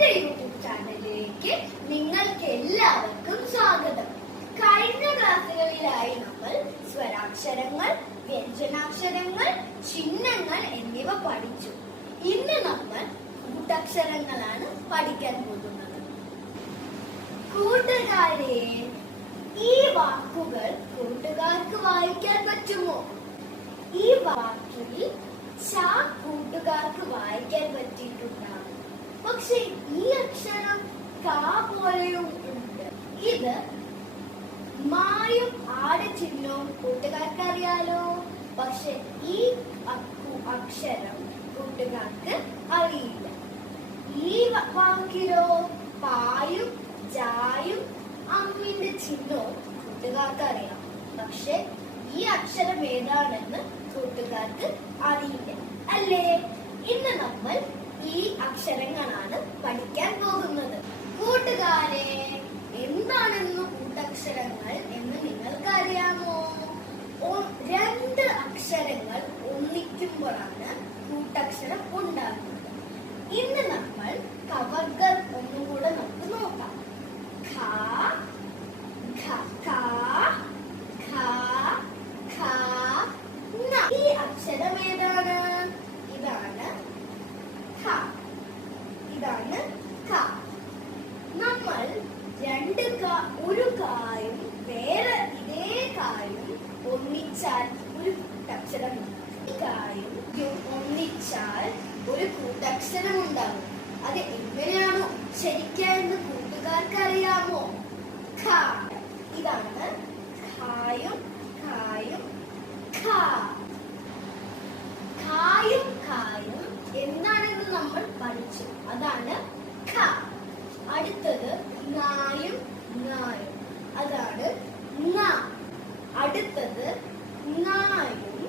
എന്റെ യൂട്യൂബ് ചാനലിലേക്ക് നിങ്ങൾക്ക് എല്ലാവർക്കും സ്വാഗതം. കഴിഞ്ഞ ക്ലാസ്സുകളിലായി നമ്മൾ സ്വരാക്ഷരങ്ങൾ, വ്യഞ്ജനാക്ഷരങ്ങൾ, ചിഹ്നങ്ങൾ എന്നിവ പഠിച്ചു. ഇന്ന് നമ്മൾ കൂട്ടക്ഷരങ്ങളാണ് പഠിക്കാൻ പോകുന്നത്. കൂട്ടുകാരെ, ഈ വാക്കുകൾ കൂട്ടുകാർക്ക് വായിക്കാൻ പറ്റുമോ? ഈ വാക്കിൽ ച കൂട്ടുകാർക്ക് വായിക്കാൻ പറ്റിയിട്ടുണ്ടാകും. പക്ഷെ ഈ അക്ഷരം ക പോലെയും ഉണ്ട്. ഇത് മായും ആട് ചിഹ്നവും കൂട്ടുകാർക്ക് അറിയാലോ. പക്ഷെ ഈ അക്ഷരം കൂട്ടുകാർക്ക് അറിയില്ല. ഈ വാക്കിലോ പായും ജായും അമ്മിന്റെ ചിഹ്നവും കൂട്ടുകാർക്ക് അറിയാം. പക്ഷെ ഈ അക്ഷരം ഏതാണെന്ന് കൂട്ടുകാർക്ക് അറിയില്ല, അല്ലേ? ഇന്ന് നമ്മൾ ഈ അക്ഷരങ്ങളാണ് പഠിക്കാൻ പോകുന്നത്. കൂട്ടുകാരെ, എന്താണെന്ന് കൂട്ടക്ഷരങ്ങൾ എന്ന് നിങ്ങൾക്ക് അറിയാമോ? രണ്ട് അക്ഷരങ്ങൾ ഒന്നിക്കുമ്പോഴാണ് കൂട്ടക്ഷരം ഉണ്ടാകുന്നത്. ഇന്ന് നമ്മൾ കവർഗർ ഒന്നുകൂടെ നമുക്ക് നോക്കാം. ഖ, ഖ, ഖ, ഖ, ഖ, ന. ഈ അക്ഷരം ഏതാണ്? ഇതാണ് ഖ. ഇതാണ് ഖ. നമ്മൾ ഒരു കായും വേറെ ഇതേ കായും ഒന്നിച്ചാൽ ഒരു കൂട്ടക്ഷരം ഉണ്ടാകും. ഈ കായും ഒന്നിച്ചാൽ ഒരു കൂട്ടക്ഷരം ഉണ്ടാകും. അത് എങ്ങനെയാണ് ഉച്ചരിക്കുക എന്ന് കൂട്ടുകാർക്ക് അറിയാമോ? ഖ. ഇതാണ് ഖായും ഖായും ഖ. ഖായും ഖായും എന്താണെന്ന് നമ്മൾ പഠിച്ചു. അതാണ് ഖ. അടുത്തത് ങായും ങായും, അതാണ് ങ. അടുത്തത് ങായും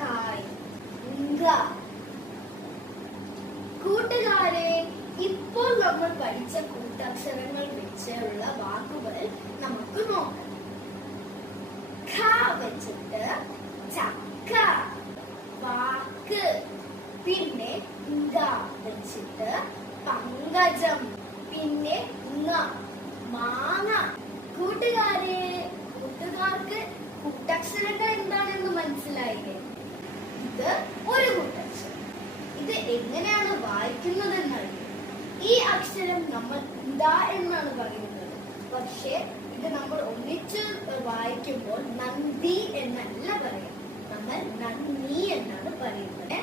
കായും, ങ. കൂട്ടുകാരെ, ഇപ്പോൾ നമ്മൾ പഠിച്ച കൂട്ടക്ഷരങ്ങൾ വെച്ചുള്ള വാക്കുകൾ നമുക്ക് നോക്കാം. ഖ വെച്ചിട്ട് ചക്ക, വാക്ക്. പിന്നെ ങ വെച്ചിട്ട് പങ്കജം. പിന്നെ ങ, മാങ്ങ. കൂട്ടുകാരെ, കൂട്ടുകാർക്ക് കൂട്ടക്ഷരങ്ങൾ എന്താണെന്ന് മനസ്സിലായില്ലേ? ഇത് ഒരു കൂട്ടക്ഷരം. ഇത് എങ്ങനെയാണ് വായിക്കുന്നത് എന്നറിയാം. ഈ അക്ഷരം നമ്മൾ ദ എന്നാണ് പറയുന്നത്. പക്ഷെ ഇത് നമ്മൾ ഒന്നിച്ച് വായിക്കുമ്പോൾ നന്ദി എന്നല്ല പറയാം. നമ്മൾ നന്ദി എന്നാണ് പറയുന്നത്.